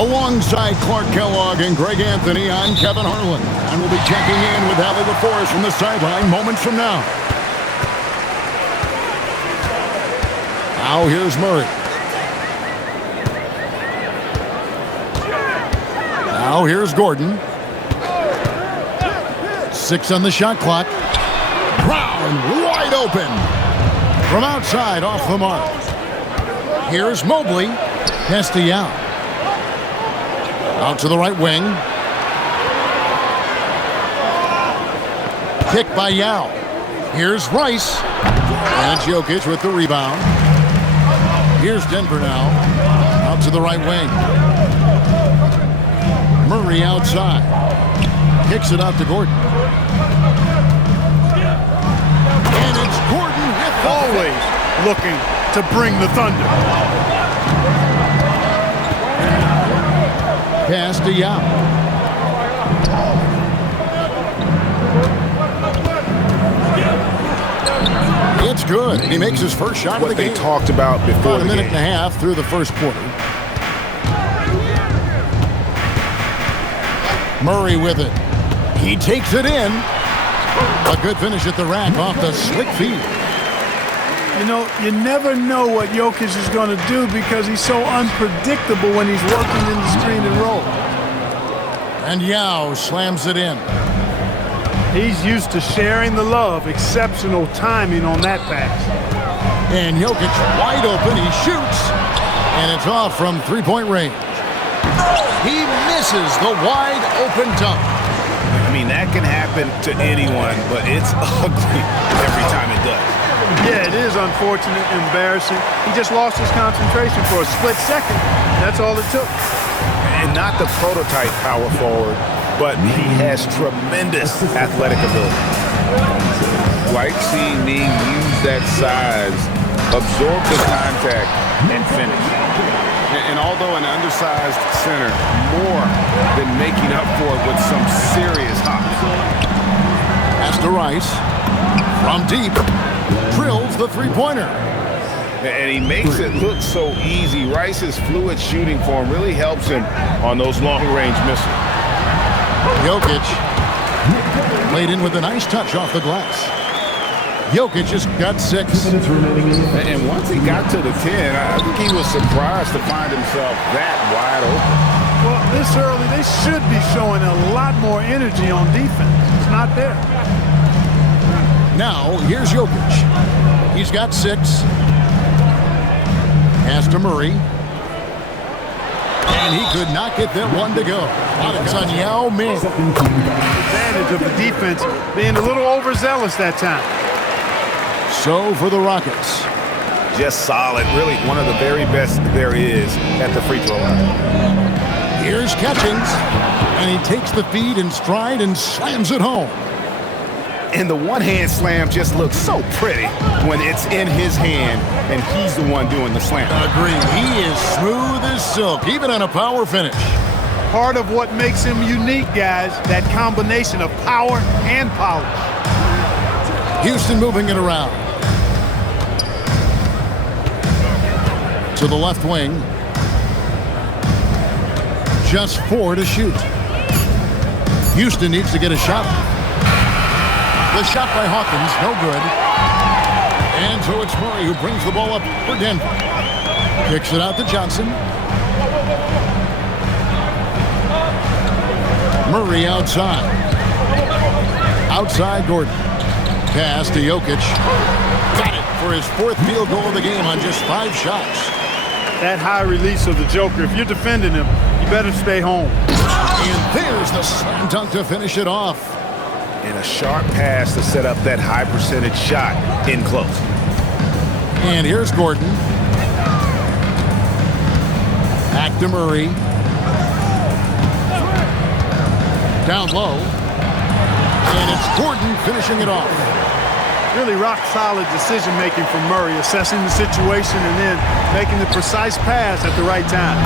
Alongside Clark Kellogg and Greg Anthony, I'm Kevin Harlan. And we'll be checking in with Allie LaForest from the sideline moments from now. Now here's Murray. Now here's Gordon. 6 on the shot clock. Brown wide open. From outside off the mark. Here's Mobley. Castellano. Out to the right wing. Kick by Yao. Here's Rice. And Jokic with the rebound. Here's Denver now. Out to the right wing. Murray outside. Kicks it out to Gordon. And it's Gordon with always looking to bring the thunder. Pass to Yao. It's good. He makes his first shot of the game. What they talked about before About a minute and a half through the first quarter. Murray with it. He takes it in. A good finish at the rack off the slick feed. You know, you never know what Jokic is going to do because he's so unpredictable when he's working in the screen and roll. And Yao slams it in. He's used to sharing the love. Exceptional timing on that pass. And Jokic wide open. He shoots. And it's off from three-point range. He misses the wide open dunk. I mean, that can happen to anyone, but it's ugly every time it does. Yeah, it is unfortunate, embarrassing. He just lost his concentration for a split second. That's all it took. And not the prototype power forward, but he has tremendous athletic ability. Like seeing me use that size, absorb the contact, and finish. And although an undersized center, more than making up for it with some serious hops. Pass to Rice. From deep. Drills the three-pointer. And he makes it look so easy. Rice's fluid shooting form really helps him on those long-range missiles. Jokic laid in with a nice touch off the glass. Jokic just got 6. And once he got to the 10, I think he was surprised to find himself that wide open. Well, this early, they should be showing a lot more energy on defense. It's not there. Now, here's Jokic. He's got 6. Pass to Murray. And he could not get that one to go. It's on Yao Ming. Advantage of the defense being a little overzealous that time. So for the Rockets. Just solid. Really one of the very best there is at the free throw line. Here's Catchings. And he takes the feed in stride and slams it home. And the one-hand slam just looks so pretty when it's in his hand and he's the one doing the slam. Agreed. He is smooth as silk, even on a power finish. Part of what makes him unique, guys, that combination of power and polish. Houston moving it around. To the left wing. Just 4 to shoot. Houston needs to get a shot. The shot by Hawkins, no good. And so it's Murray who brings the ball up for Denver. Kicks it out to Johnson. Murray outside. Outside Gordon. Pass to Jokic. Got it for his 4th field goal of the game on just 5 shots. That high release of the Joker, if you're defending him, you better stay home. And there's the slam dunk to finish it off. And a sharp pass to set up that high percentage shot in close. And here's Gordon. Back to Murray. Down low. And it's Gordon finishing it off. Really rock-solid decision-making from Murray, assessing the situation and then making the precise pass at the right time.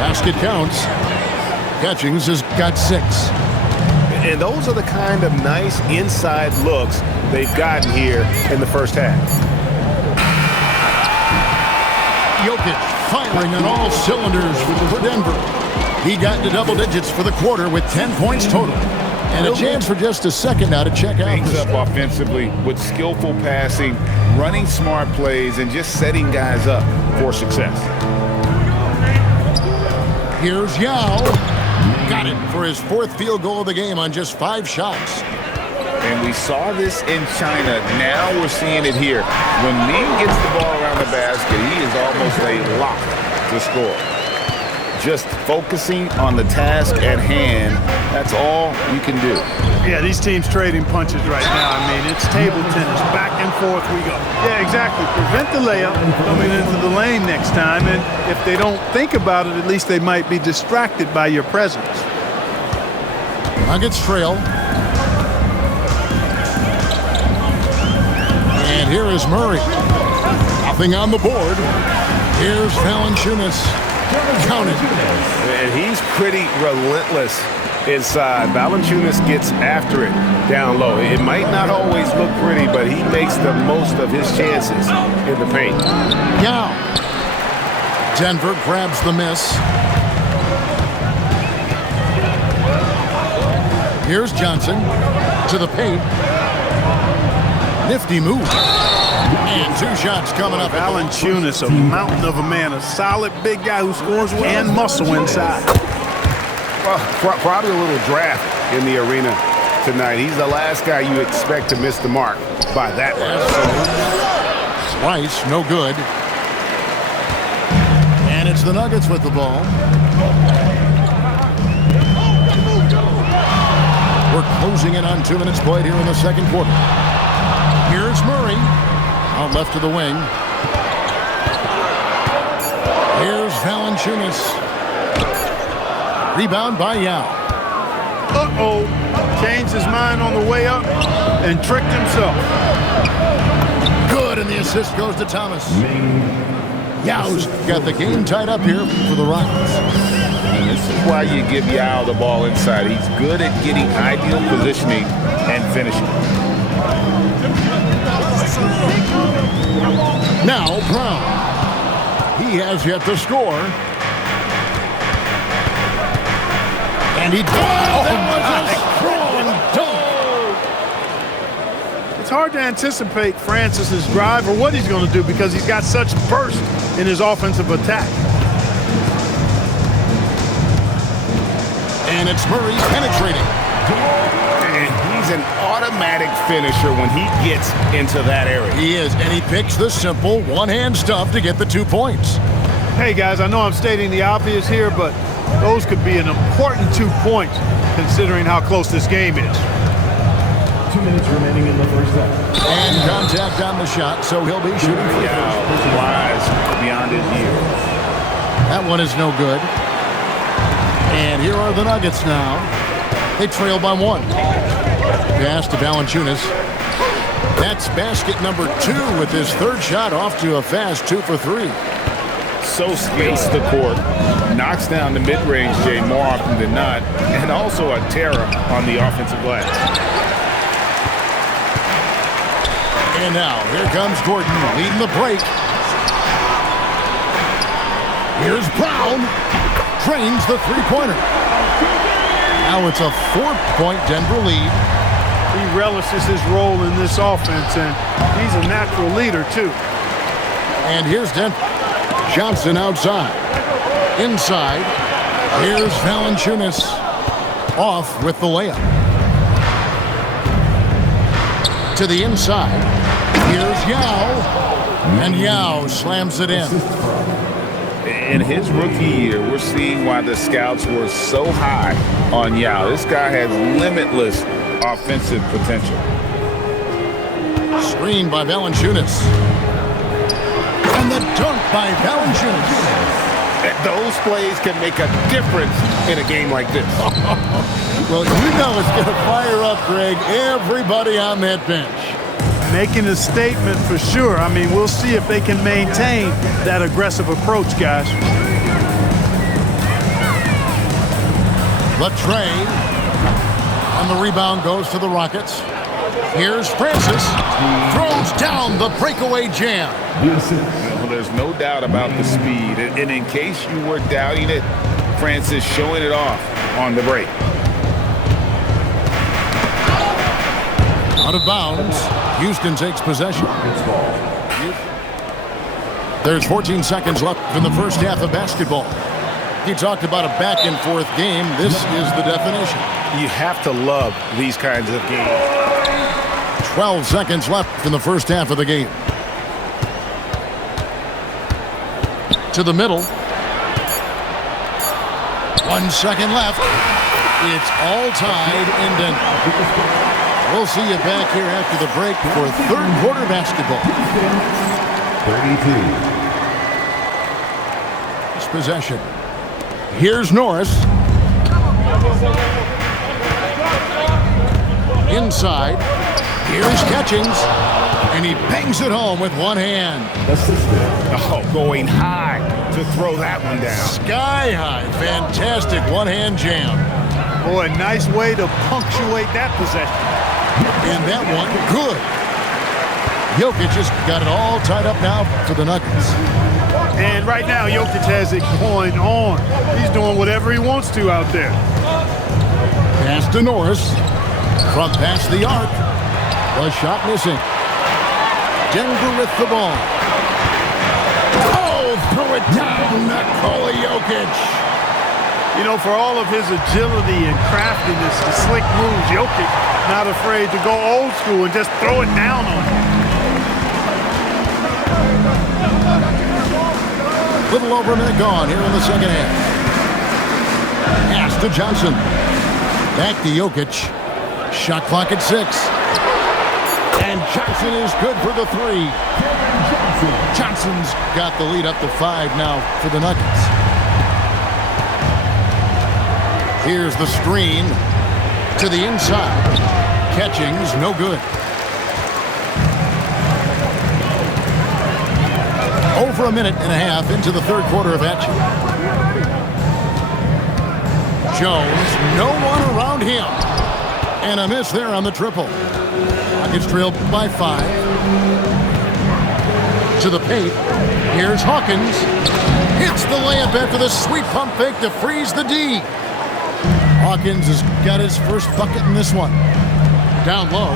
Basket counts. Catchings has got 6. And those are the kind of nice inside looks they've gotten here in the first half. Jokic firing on all cylinders for Denver. He got to double digits for the quarter with 10 points total. And a chance for just a second now to check out. Things up offensively with skillful passing, running smart plays, and just setting guys up for success. Here's Yao. Got it for his 4th field goal of the game on just 5 shots. And we saw this in China. Now we're seeing it here. When Ming gets the ball around the basket, he is almost a lock to score. Just focusing on the task at hand, that's all you can do. Yeah, these teams trading punches right now. I mean, it's table tennis. Back and forth we go. Yeah, exactly. Prevent the layup coming into the lane next time. And if they don't think about it, at least they might be distracted by your presence. Nuggets trail. And here is Murray. Nothing on the board. Here's Valanciunas. Count it. And he's pretty relentless inside. Valanciunas gets after it down low. It might not always look pretty, but he makes the most of his chances in the paint. Now, Denver grabs the miss. Here's Johnson to the paint. Nifty move. And 2 shots coming up. Valanciunas, a mountain of a man, a solid big guy who scores well and muscle inside. Well, probably a little draft in the arena tonight. He's the last guy you expect to miss the mark by that much. Slice, no good. And it's the Nuggets with the ball. We're closing in on 2 minutes played here in the second quarter. Here's Murray. Out left to the wing. Here's Valanciunas. Rebound by Yao. Uh-oh. Changed his mind on the way up and tricked himself. Good, and the assist goes to Thomas. Yao's got the game tied up here for the Rockets. And this is why you give Yao the ball inside. He's good at getting ideal positioning and finishing. Now Brown. He has yet to score. And he does. That was a strong dunk. It's hard to anticipate Francis's drive or what he's going to do because he's got such burst in his offensive attack. And it's Murray penetrating. He's an automatic finisher when he gets into that area. He is, and he picks the simple one-hand stuff to get the 2 points. Hey, guys, I know I'm stating the obvious here, but those could be an important 2 points considering how close this game is. 2 minutes remaining in the first half. And contact on the shot, so he'll be shooting free throws. Wise beyond his years. That one is no good. And here are the Nuggets now. They trail by 1. Pass to Valanciunas. That's basket number 2 with his 3rd shot off to a fast 2 for 3. So skates the court, knocks down the mid-range Jay more often than not, and also a terror on the offensive glass. And now, here comes Gordon leading the break. Here's Brown. Trains the 3-pointer. Now it's a 4-point Denver lead. He relishes his role in this offense, and he's a natural leader, too. And here's Denver. Johnson outside. Inside. Here's Valanciunas. Off with the layup. To the inside. Here's Yao. And Yao slams it in. In his rookie year, we're seeing why the scouts were so high on Yao. This guy has limitless offensive potential. Screen by Valanciunas. And the dunk by Valanciunas. Those plays can make a difference in a game like this. Well, you know it's going to fire up, Greg, everybody on that bench. Making a statement for sure. I mean, we'll see if they can maintain that aggressive approach, guys. Latrey. And the rebound goes to the Rockets. Here's Francis. Throws down the breakaway jam. Well, there's no doubt about the speed. And in case you were doubting it, Francis showing it off on the break. Out of bounds. Houston takes possession. There's 14 seconds left in the first half of basketball. He talked about a back-and-forth game. This is the definition. You have to love these kinds of games. 12 seconds left in the first half of the game. To the middle. 1 second left. It's all tied in Denver. We'll see you back here after the break for third quarter basketball. 32. This possession. Here's Norris. Inside. Here's Catchings. And he bangs it home with one hand. Oh, going high to throw that one down. Sky high. Fantastic one-hand jam. Boy, nice way to punctuate that possession. And that one, good. Jokic just got it all tied up now for the Nuggets. And right now, Jokic has it going on. He's doing whatever he wants to out there. Pass to Norris. From past the arc. The shot missing. Denver with the ball. Oh, threw it down. Nikola Jokic. You know, for all of his agility and craftiness, the slick moves, Jokic not afraid to go old school and just throw it down on him. Little over a minute gone here in the second half. Pass to Johnson. Back to Jokic. Shot clock at 6. And Johnson is good for the 3. Johnson's got the lead up to 5 now for the Nuggets. Here's the screen to the inside. Catchings, no good. Over a minute and a half into the third quarter of action. Jones, no one around him. And a miss there on the triple. Nuggets trailed by 5. To the paint. Here's Hawkins. Hits the layup after the sweet pump fake to freeze the D. Hawkins has got his first bucket in this one. Down low.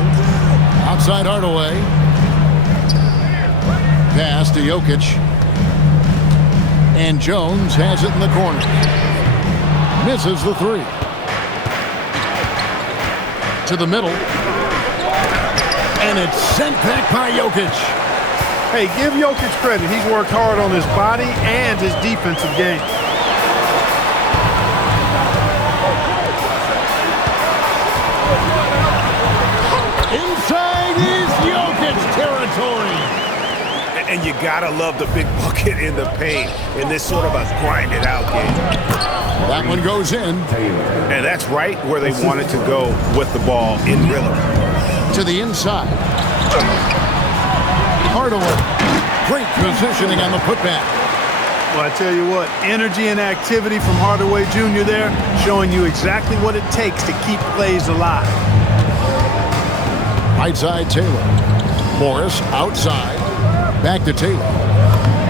Outside Hardaway. Pass to Jokic. And Jones has it in the corner. Misses the 3. To the middle. And it's sent back by Jokic. Hey, give Jokic credit. He's worked hard on his body and his defensive game. Inside is Jokic territory. And you gotta love the big bucket in the paint in this sort of a grinded out game. That one goes in. And that's right where they wanted to go with the ball in rhythm. To the inside. Hardaway. Great positioning on the putback. Well, I tell you what, energy and activity from Hardaway Jr. there, showing you exactly what it takes to keep plays alive. Right side, Taylor. Morris outside. Back to Taylor.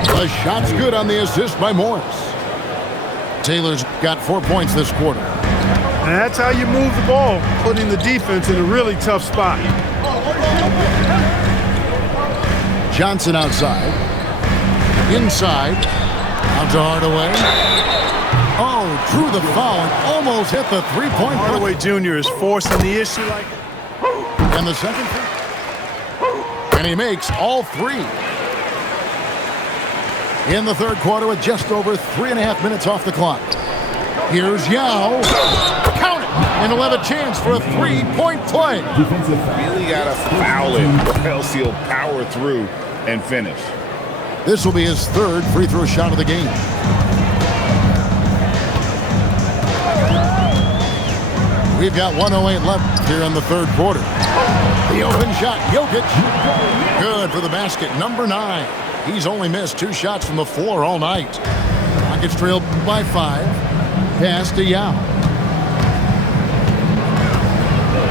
The shot's good on the assist by Morris. Taylor's got 4 points this quarter. And that's how you move the ball, putting the defense in a really tough spot. Johnson outside. Inside. Out to Hardaway. Oh, drew the foul and almost hit the three-point Hardaway Jr. is forcing the issue like that. And the second. And he makes all 3. In the third quarter with just over 3.5 minutes off the clock. Here's Yao. Count it! And he'll have a chance for a 3-point play. Really gotta foul it or else he'll power through and finish. This will be his 3rd free throw shot of the game. We've got 1:08 left here in the third quarter. The open shot, Jokic. Good for the basket, number 9. He's only missed 2 shots from the floor all night. Nuggets trailed by 5. Pass to Yao.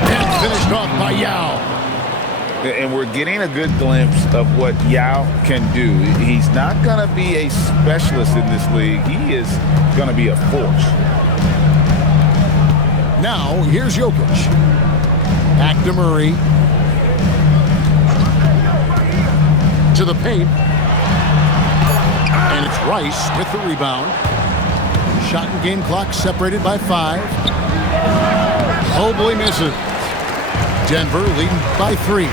And finished off by Yao. And we're getting a good glimpse of what Yao can do. He's not going to be a specialist in this league. He is going to be a force. Now, here's Jokic. Back to Murray. To the paint. And it's Rice with the rebound. Shot and game clock separated by 5. Mobley misses. Denver leading by 3.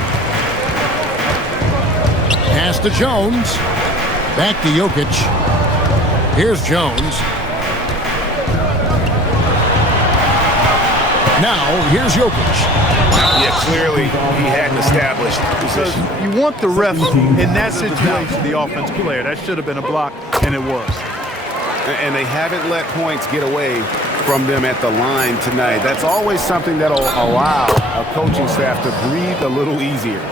Pass to Jones. Back to Jokic. Here's Jones. Now, here's Jokic. Yeah, clearly he hadn't established position. You want the ref in that situation, the offensive player. That should have been a block, and it was. And they haven't let points get away from them at the line tonight. That's always something that'll allow a coaching staff to breathe a little easier.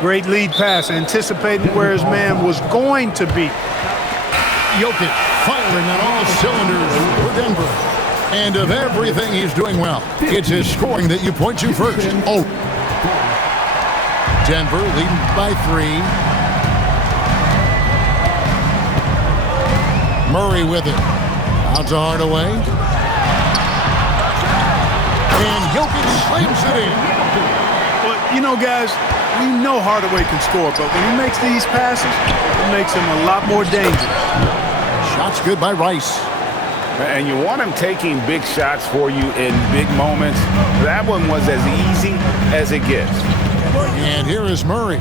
Great lead pass, anticipating where his man was going to be. Jokic firing on all cylinders for Denver. And of everything he's doing well, it's his scoring that you point to first. Oh. Denver leading by 3. Murray with it. Out to Hardaway. And Jokic slams it in. Well, you know, guys, we know Hardaway can score, but when he makes these passes, it makes him a lot more dangerous. Shots good by Rice. And you want him taking big shots for you in big moments. That one was as easy as it gets. And here is Murray.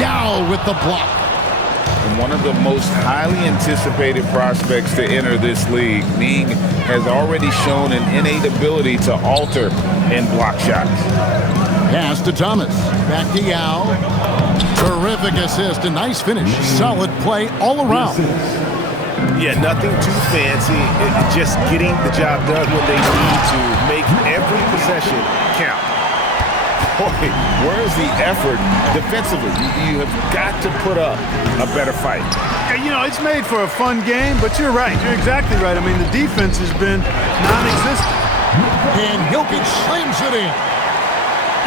Yao with the block. And one of the most highly anticipated prospects to enter this league, Ming has already shown an innate ability to alter and block shots. Pass to Thomas. Back to Yao. Terrific assist. A nice finish. Solid play all around. Yeah, nothing too fancy. Just getting the job done when they need to make every possession count. Boy, where's the effort defensively? You have got to put up a better fight. You know, it's made for a fun game, but you're right. You're exactly right. I mean, the defense has been non-existent. And Jokic slams it in.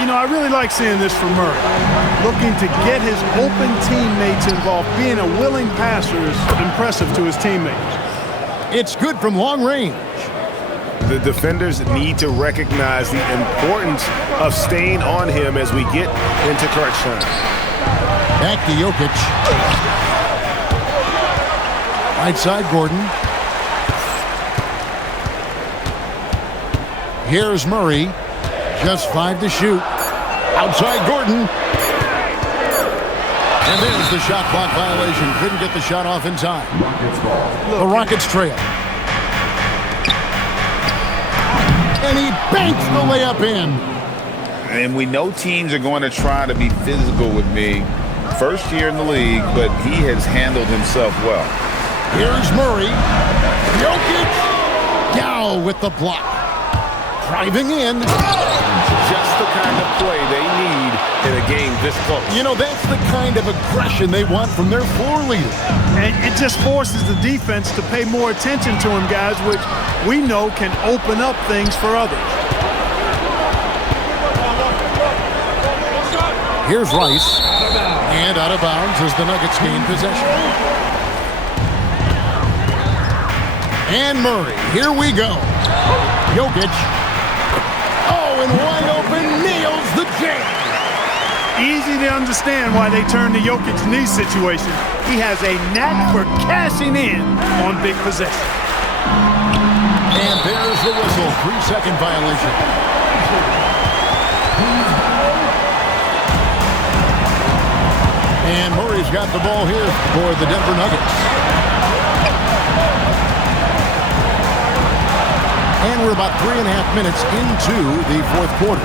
You know, I really like seeing this from Murray. Looking to get his open teammates involved. Being a willing passer is impressive to his teammates. It's good from long range. The defenders need to recognize the importance of staying on him as we get into crunch time. Back to Jokic. Right side, Gordon. Here's Murray. Just 5 to shoot. Outside Gordon. And there's the shot clock violation. Couldn't get the shot off in time. The Rockets trail. And he banks the layup in. And we know teams are going to try to be physical with me. First year in the league, but he has handled himself well. Here's Murray. Jokic. Yao with the block. Driving in. Just the kind of play they need in a game this close. You know, that's the kind of aggression they want from their floor leader. And it just forces the defense to pay more attention to him, guys, which we know can open up things for others. Here's Rice. And out of bounds as the Nuggets gain possession. And Murray. Here we go. Jokic. Oh, and wide open, nails the jam. Easy to understand why they turn to Jokic in these situations. He has a knack for cashing in on big possessions. And there's the whistle. 3-second violation. And Murray's got the ball here for the Denver Nuggets. And we're about 3.5 minutes into the fourth quarter.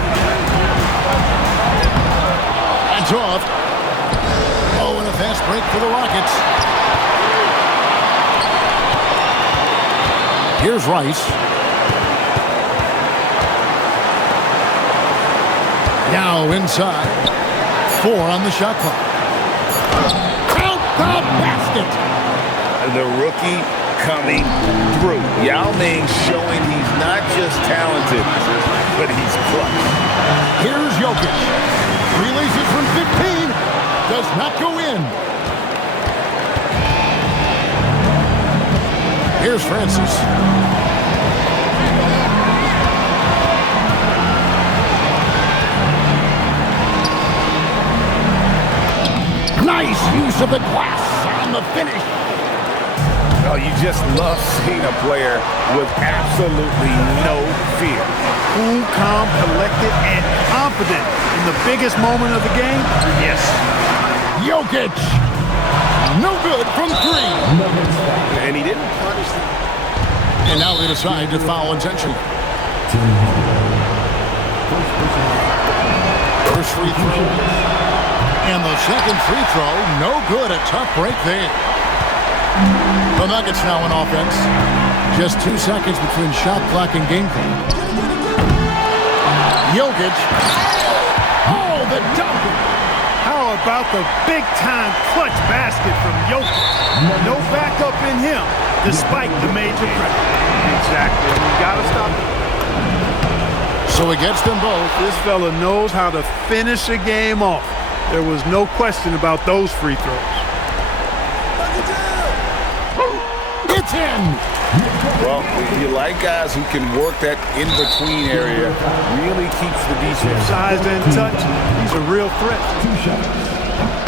That's off. Oh, and a fast break for the Rockets. Here's Rice. Now inside. 4 on the shot clock. Count the basket. The rookie coming through. Yao Ming showing he's not just talented, but he's clutch. Here's Jokic. not go in. Here's Francis. Nice use of the glass on the finish. Oh, you just love seeing a player with absolutely no fear. Cool, calm, collected, and confident in the biggest moment of the game. Yes. Jokic. No good from three. And he didn't punish them. And now they decide to foul intentionally. First free throw. And the second free throw, no good. A tough break there. The Nuggets now in offense. Just 2 seconds between shot clock and game clock. Jokic. Oh, the dunk. How about the big-time clutch basket from Jokic? No backup in him, despite the major pressure. Exactly. You gotta stop it. So he gets them both. This fella knows how to finish a game off. There was no question about those free throws. It's in. Well, you like guys who can work that in-between area. Really keeps the defense. Size and touch, he's a real threat.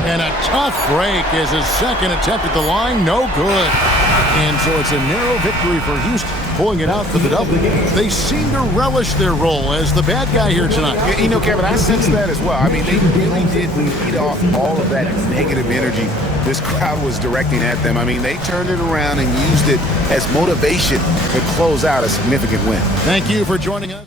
And a tough break as his second attempt at the line, no good. And so it's a narrow victory for Houston, pulling it out for the double. They seem to relish their role as the bad guy here tonight. You know, Kevin, I sense that as well. I mean, they really did feed off all of that negative energy this crowd was directing at them. I mean, they turned it around and used it as motivation to close out a significant win. Thank you for joining us.